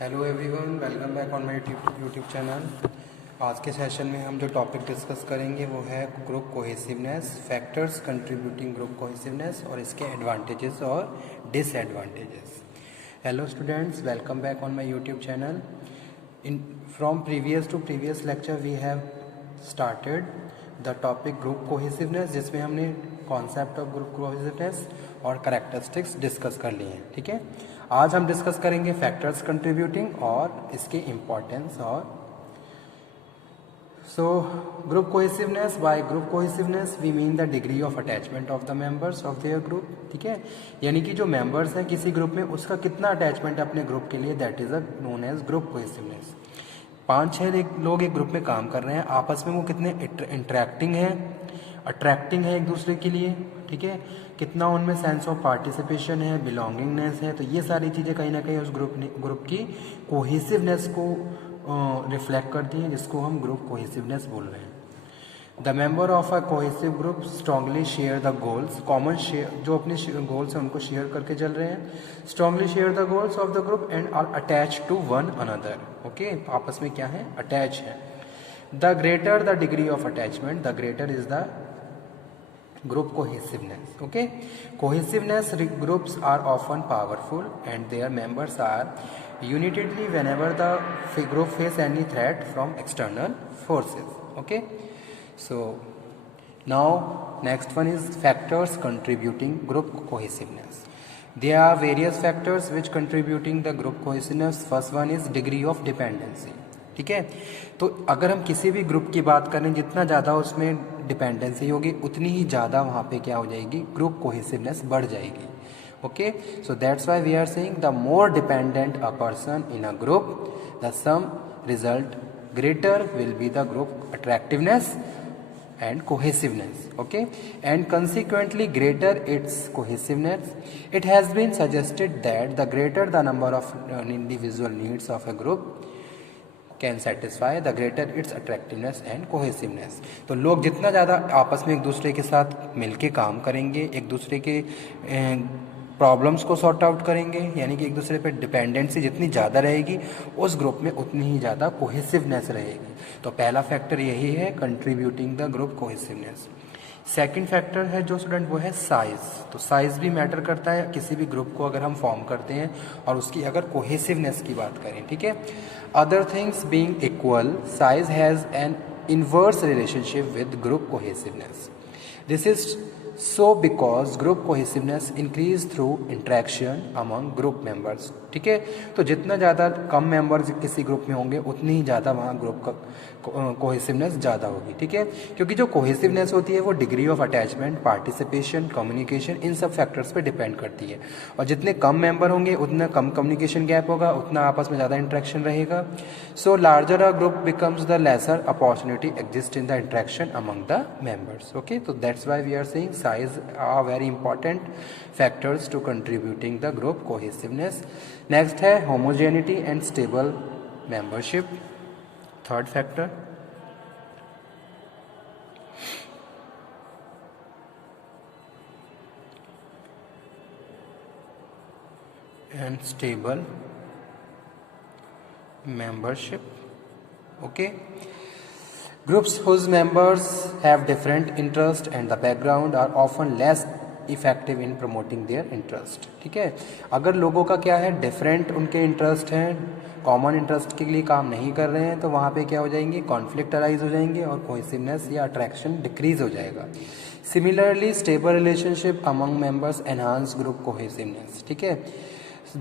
Hello everyone, welcome back on my YouTube channel. आज के session में हम जो टॉपिक डिस्कस करेंगे वो है group cohesiveness, factors contributing group cohesiveness और इसके एडवांटेजेस और disadvantages. Hello students, welcome back on my YouTube channel. In from previous lecture we have started the topic group cohesiveness, जिसमें हमने कॉन्सेप्ट ऑफ ग्रुप कोहेसिवनेस और characteristics discuss कर लिए हैं। ठीक है, आज हम डिस्कस करेंगे फैक्टर्स कंट्रीब्यूटिंग और इसके इम्पोर्टेंस। और so group cohesiveness, by group cohesiveness we mean the degree of attachment of the members of their group. ठीक है, यानी कि जो मेंबर्स हैं किसी ग्रुप में उसका कितना अटैचमेंट है अपने ग्रुप के लिए, that is known age group cohesiveness. 5-6 लोग एक ग्रुप में काम कर रहे हैं, आपस में वो कितने इंटरेक्टिंग हैं, अट्रैक्टिंग है एक दूसरे के लिए। ठीक है, कितना उनमें सेंस ऑफ पार्टिसिपेशन है, बिलोंगिंगनेस है। तो ये सारी चीज़ें कहीं ना कहीं उस ग्रुप की कोहेसिवनेस को रिफ्लेक्ट करती हैं, जिसको हम ग्रुप कोहेसिवनेस बोल रहे हैं। The member of a cohesive group strongly share the goals, common share, जो अपने गोल्स हैं उनको शेयर करके चल रहे हैं। Strongly share the goals of the group and are attach to one another. Okay, आपस में क्या है, अटैच है। The greater the degree of attachment, the greater is the group cohesiveness. Okay, cohesiveness groups are often powerful and their members are unitedly whenever the group face any threat from external forces. Okay, so now next one is factors contributing group cohesiveness. There are various factors which contributing the group cohesiveness. First one is degree of dependency. ठीक है, तो अगर हम किसी भी group की बात करें, जितना ज़्यादा उसमें डिपेंडेंसी होगी उतनी ही ज़्यादा वहाँ पे क्या हो जाएगी, ग्रुप कोहेसिवनेस बढ़ जाएगी। Okay, so that's why we are saying the more dependent a person in a group, the sum result greater will be the group attractiveness and cohesiveness. Okay, and consequently greater its cohesiveness. It has been suggested that the greater the number of individual needs of a group can satisfy, the greater its attractiveness and cohesiveness. तो लोग जितना ज़्यादा आपस में एक दूसरे के साथ मिलके काम करेंगे, एक दूसरे के प्रॉब्लम्स को सॉर्ट आउट करेंगे, यानी कि एक दूसरे पे डिपेंडेंसी जितनी ज़्यादा रहेगी उस ग्रुप में उतनी ही ज़्यादा कोहेसिवनेस रहेगी। तो पहला फैक्टर यही है, contributing the group cohesiveness. Second factor है जो स्टूडेंट, वो है साइज। तो साइज भी मैटर करता है किसी भी ग्रुप को अगर हम फॉर्म करते हैं और उसकी अगर कोहेसिवनेस की बात करें। ठीक है, other things being equal, size has an inverse relationship with group cohesiveness. This is so because group cohesiveness increase through interaction among group members. ठीक है, तो जितना ज़्यादा कम मेंबर्स किसी ग्रुप में होंगे उतनी ही ज़्यादा वहाँ ग्रुप का कोहेसिवनेस ज़्यादा होगी। ठीक है, क्योंकि जो कोहेसिवनेस होती है वो degree of attachment, participation, communication, इन सब फैक्टर्स पे डिपेंड करती है। और जितने कम मेंबर होंगे उतना कम कम्युनिकेशन गैप होगा, उतना आपस में ज़्यादा इंट्रैक्शन रहेगा। So larger a group becomes the lesser opportunity exist in the interaction among the members. Okay, तो that's why we are saying size are very important factors to contributing the group cohesiveness. Next है homogeneity and stable membership, third factor. And stable membership. Okay, groups whose members have different interest and the background are often less effective in promoting their interest. ठीक है, अगर लोगों का क्या है, different उनके interest हैं, कॉमन इंटरेस्ट के लिए काम नहीं कर रहे हैं, तो वहाँ पे क्या हो जाएंगे, कॉन्फ्लिक्ट अराइज हो जाएंगे और कोहेसिवनेस या अट्रैक्शन डिक्रीज हो जाएगा। Similarly stable relationship among members enhance group cohesiveness. ठीक है,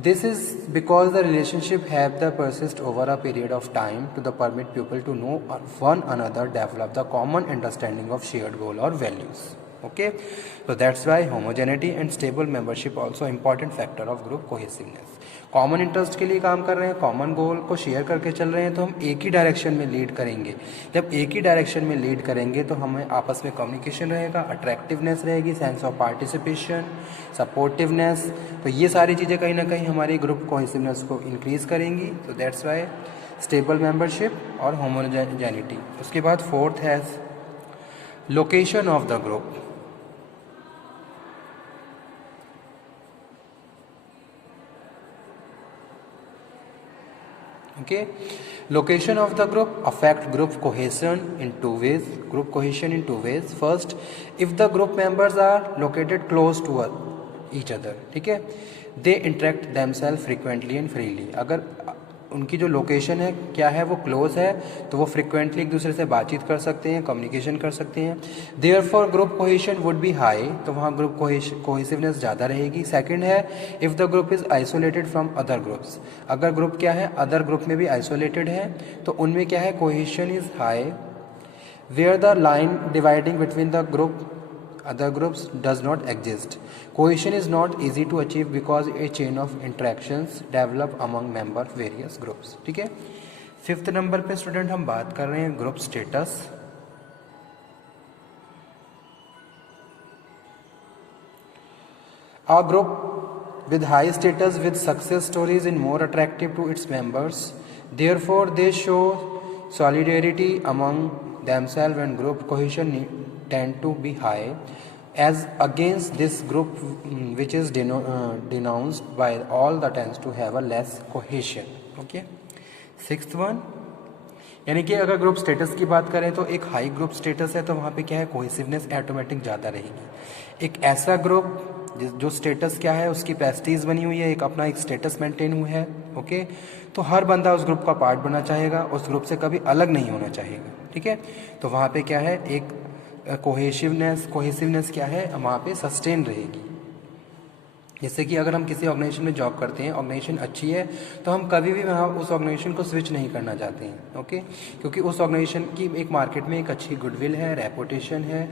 this is because the relationship have the persist over a period of time to the permit people to know one another, develop the common understanding of shared goal or values. Okay, so that's why homogeneity and stable membership also important factor of group cohesiveness. Common interest के लिए काम कर रहे हैं, common goal को share करके चल रहे हैं, तो हम एक ही डायरेक्शन में लीड करेंगे। जब एक ही डायरेक्शन में लीड करेंगे तो हमें आपस में कम्युनिकेशन रहेगा, अट्रैक्टिवनेस रहेगी, सेंस ऑफ पार्टिसिपेशन, सपोर्टिवनेस। तो ये सारी चीज़ें कहीं ना कहीं हमारी ग्रुप कोहेसिवनेस को इंक्रीज करेंगी। तो दैट्स वाई स्टेबल मेंबरशिप और होमोजेनिटी। उसके बाद फोर्थ है location of the group. Okay, location of the group affect group cohesion in two ways. First, if the group members are located close to each other, ठीक है, they interact themselves frequently and freely. अगर उनकी जो location है क्या है, वो close है, तो वो फ्रिक्वेंटली एक दूसरे से बातचीत कर सकते हैं, कम्युनिकेशन कर सकते हैं. Therefore group cohesion would be high, तो वहाँ ग्रुप कोहेसिवनेस ज़्यादा रहेगी. सेकंड है, if the group is isolated from other groups, अगर ग्रुप क्या है अदर ग्रुप में भी आइसोलेटेड है, तो उनमें क्या है cohesion is high. Where the line dividing between the group other groups does not exist. Cohesion is not easy to achieve because a chain of interactions develop among member various groups. ठीक है. Fifth number पे student हम बात कर रहे हैं group status. A group with high status with success stories is more attractive to its members. Therefore, they show solidarity among themselves and group cohesion tend to be high. As against this group which is denounced by all that tends to have a less cohesion. Okay. Sixth one, यानी कि अगर group status की बात करें तो एक high group status है तो वहाँ पे क्या है कोहेसिवनेस ऑटोमेटिक ज़्यादा रहेगी. एक ऐसा ग्रुप जो स्टेटस क्या है उसकी प्रेस्टीज बनी हुई है, एक अपना एक स्टेटस मेंटेन हुआ है. ओके, तो हर बंदा उस ग्रुप का पार्ट बनना चाहेगा, उस ग्रुप से कभी अलग नहीं होना चाहेगा. ठीक है, तो वहाँ पे क्या है एक कोहेसिवनेस क्या है वहाँ पे सस्टेन रहेगी. जैसे कि अगर हम किसी ऑर्गेनाइजेशन में जॉब करते हैं, ऑर्गेनाइजेशन अच्छी है, तो हम कभी भी वहाँ उस ऑर्गेनाइजेशन को स्विच नहीं करना चाहते हैं. ओके, क्योंकि उस ऑर्गेनाइजेशन की एक मार्केट में एक अच्छी गुडविल है, रेपुटेशन है.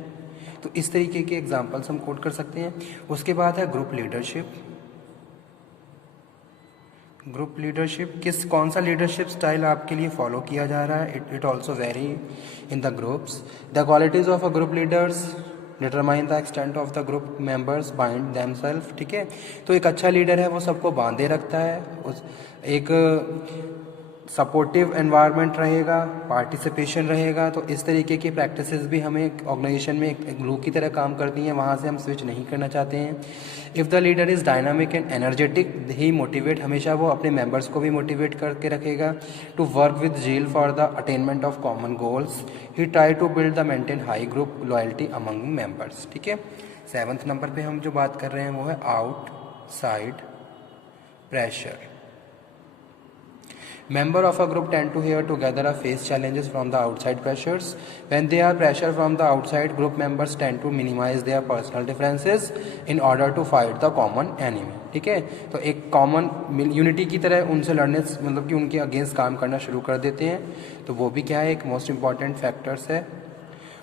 तो इस तरीके के एग्जांपल्स हम कोट कर सकते हैं. उसके बाद है ग्रुप लीडरशिप. ग्रुप लीडरशिप कौन सा लीडरशिप स्टाइल आपके लिए फॉलो किया जा रहा है. It also very in the groups. The qualities of a group leaders determine the extent of the group members bind themself. ठीक है, तो एक अच्छा लीडर है वो सबको बांधे रखता है, उस एक सपोर्टिव एनवायरनमेंट रहेगा, पार्टिसिपेशन रहेगा. तो इस तरीके की प्रैक्टिसेस भी हमें ऑर्गेनाइजेशन में एक ग्लू की तरह काम करती हैं, वहाँ से हम स्विच नहीं करना चाहते हैं. If the leader is dynamic and energetic he motivate, हमेशा वो अपने मेंबर्स को भी मोटिवेट करके रखेगा. To work with zeal for the attainment of common goals. He try to build the maintain high group loyalty among members. ठीक है, seventh number पे हम जो बात कर रहे हैं वो है outside pressure. Members of a group tend to hear together or face challenges from the outside pressures. When there are pressure from the outside, group members tend to minimize their personal differences in order to fight the common enemy. ठीक है, तो एक common unity की तरह उनसे लड़ने मतलब कि उनके अगेंस्ट काम करना शुरू कर देते हैं. तो वो भी क्या है एक मोस्ट इम्पॉर्टेंट फैक्टर्स है.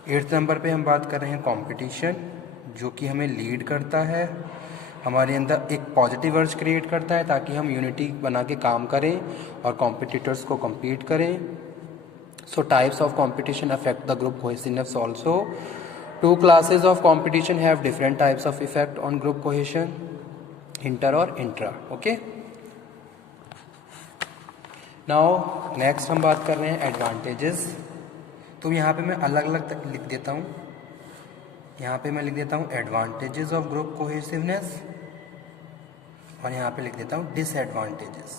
एट्थ नंबर पे हम बात कर रहे हैं कंपटीशन, जो कि हमें लीड करता है, हमारे अंदर एक पॉजिटिव अर्ज क्रिएट करता है ताकि हम यूनिटी बना के काम करें और कॉम्पिटिटर्स को कम्पीट करें. So types of competition affect the group cohesiveness also. Two classes of competition have different types of effect on group cohesion, inter और इंट्रा. ओके, नाउ नेक्स्ट हम बात कर रहे हैं एडवांटेजेस. तो यहाँ पे मैं अलग अलग लिख देता हूँ. यहाँ पे मैं लिख देता हूँ एडवांटेजेस ऑफ ग्रुप कोहेसिवनेस और यहाँ पे लिख देता हूँ disadvantages.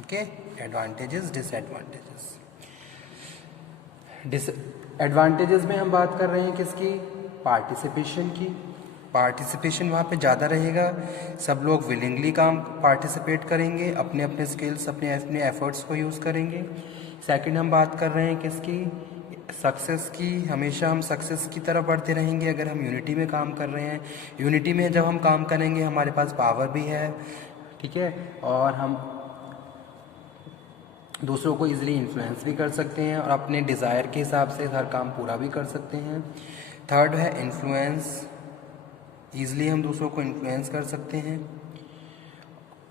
Okay, advantages disadvantages. Disadvantages में हम बात कर रहे हैं किसकी, पार्टिसिपेशन की. पार्टिसिपेशन वहाँ पे ज़्यादा रहेगा, सब लोग विलिंगली काम पार्टिसिपेट करेंगे, अपने अपने स्किल्स अपने अपने एफर्ट्स को यूज़ करेंगे. सेकंड हम बात कर रहे हैं किसकी, सक्सेस की. हमेशा हम सक्सेस की तरफ बढ़ते रहेंगे अगर हम यूनिटी में काम कर रहे हैं. यूनिटी में जब हम काम करेंगे हमारे पास पावर भी है. ठीक है, और हम दूसरों को इजीली इन्फ्लुएंस भी कर सकते हैं और अपने डिज़ायर के हिसाब से हर काम पूरा भी कर सकते हैं. थर्ड है इन्फ्लुएंस, ईज़िली हम दूसरों को इन्फ्लुएंस कर सकते हैं.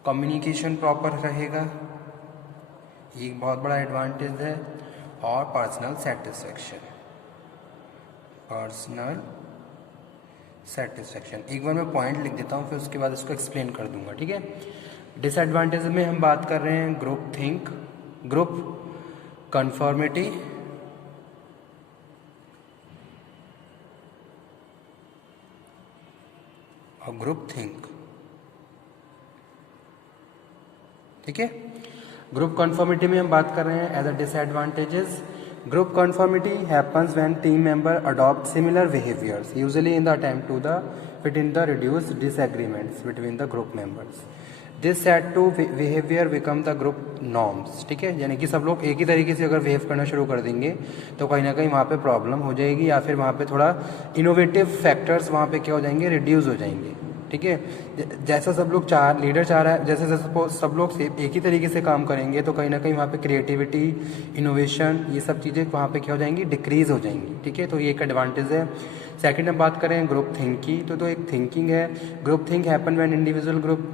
कम्युनिकेशन प्रॉपर रहेगा, ये एक बहुत बड़ा एडवांटेज है. और पर्सनल सेटिस्फेक्शन, पर्सनल सेटिस्फेक्शन. एक बार मैं पॉइंट लिख देता हूँ फिर उसके बाद इसको एक्सप्लेन कर दूंगा. ठीक है, डिसएडवांटेज में हम बात कर रहे हैं ग्रुप थिंक, ग्रुप कन्फर्मिटी, और ग्रुप थिंक. ठीक है। ग्रुप कन्फर्मिटी में हम बात कर रहे हैं as a disadvantages. Group conformity happens when team member adopt similar behaviours usually in the attempt to the fit in the reduce disagreements between the group members. This set to behaviour become the group norms. ठीक है, यानी कि सब लोग एक ही तरीके से अगर बिहेव करना शुरू कर देंगे तो कहीं ना कहीं वहाँ पे प्रॉब्लम हो जाएगी, या फिर वहाँ पे थोड़ा इनोवेटिव फैक्टर्स वहाँ पे क्या हो जाएंगे, रिड्यूस हो जाएंगे। ठीक है, जैसा सब लोग लीडर चाह रहा है, जैसे जैसे सब लोग एक ही तरीके से काम करेंगे तो कहीं ना कहीं वहाँ पे क्रिएटिविटी, इनोवेशन, ये सब चीज़ें वहाँ पे क्या हो जाएंगी, डिक्रीज हो जाएंगी। ठीक है, तो ये एक एडवांटेज है। सेकंड हम बात करें ग्रुप थिंकिंग, तो एक थिंकिंग है। Group think happen when individual group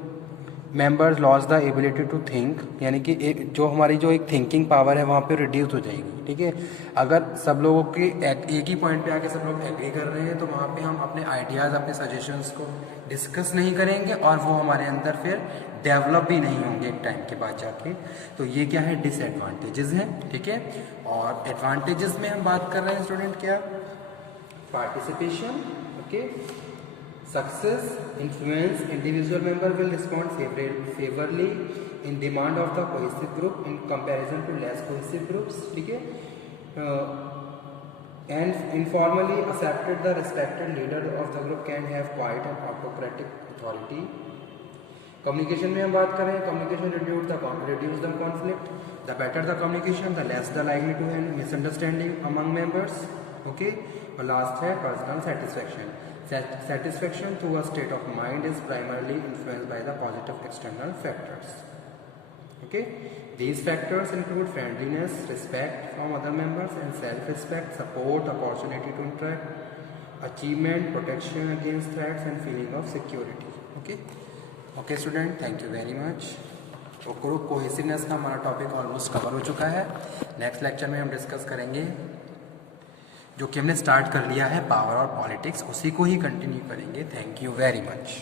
members loss the ability to think, यानी कि जो हमारी जो एक थिंकिंग पावर है वहाँ पे रिड्यूस हो जाएगी। ठीक है, अगर सब लोगों की एक ही पॉइंट पे आके सब लोग एग्री कर रहे हैं तो वहाँ पे हम अपने आइडियाज़, अपने सजेशंस को डिस्कस नहीं करेंगे और वो हमारे अंदर फिर डेवलप भी नहीं होंगे एक टाइम के बाद जाके। तो ये क्या है, डिसएडवांटेजेस हैं। ठीक है, और एडवांटेजेस में हम बात कर रहे हैं स्टूडेंट, क्या, participation, okay, success, influence, individual member will respond favorably in demand of the cohesive group in comparison to less cohesive groups. ठीक है, and informally accepted the respected leader of the group can have quite an autocratic authority. Communication में हम बात करें, communication reduce the conflict. The better the communication, the less the likely to have misunderstanding among members. Okay, और last है personal satisfaction. Satisfaction through a state of mind is primarily influenced by the positive external factors. Okay, these factors include friendliness, respect from other members, and self-respect, support, opportunity to interact, achievement, protection against threats, and feeling of security. Okay, student, thank you very much. तो group cohesiveness का हमारा topic almost cover हो चुका है। Next lecture में हम discuss करेंगे जो कि हमने स्टार्ट कर लिया है, पावर और पॉलिटिक्स, उसी को ही कंटिन्यू करेंगे। Thank you very much.